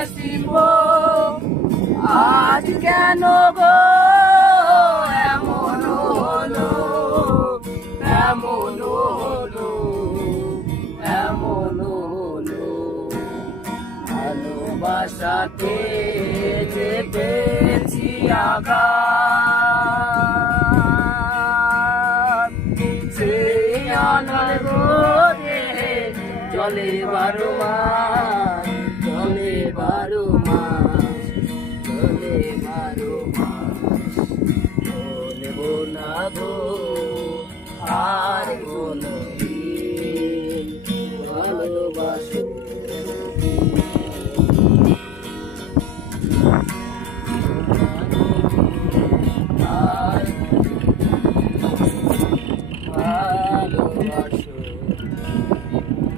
বাসিব আজ কেন গো এমন হলো এমন হলো এমন হলো ভালোবাসাকে যে পেয়েছি আঘাত সেই আনার রোদে জলে 12 মাস জলে 12 মাস জলে 12 মাস বলবো না গো আর কোনো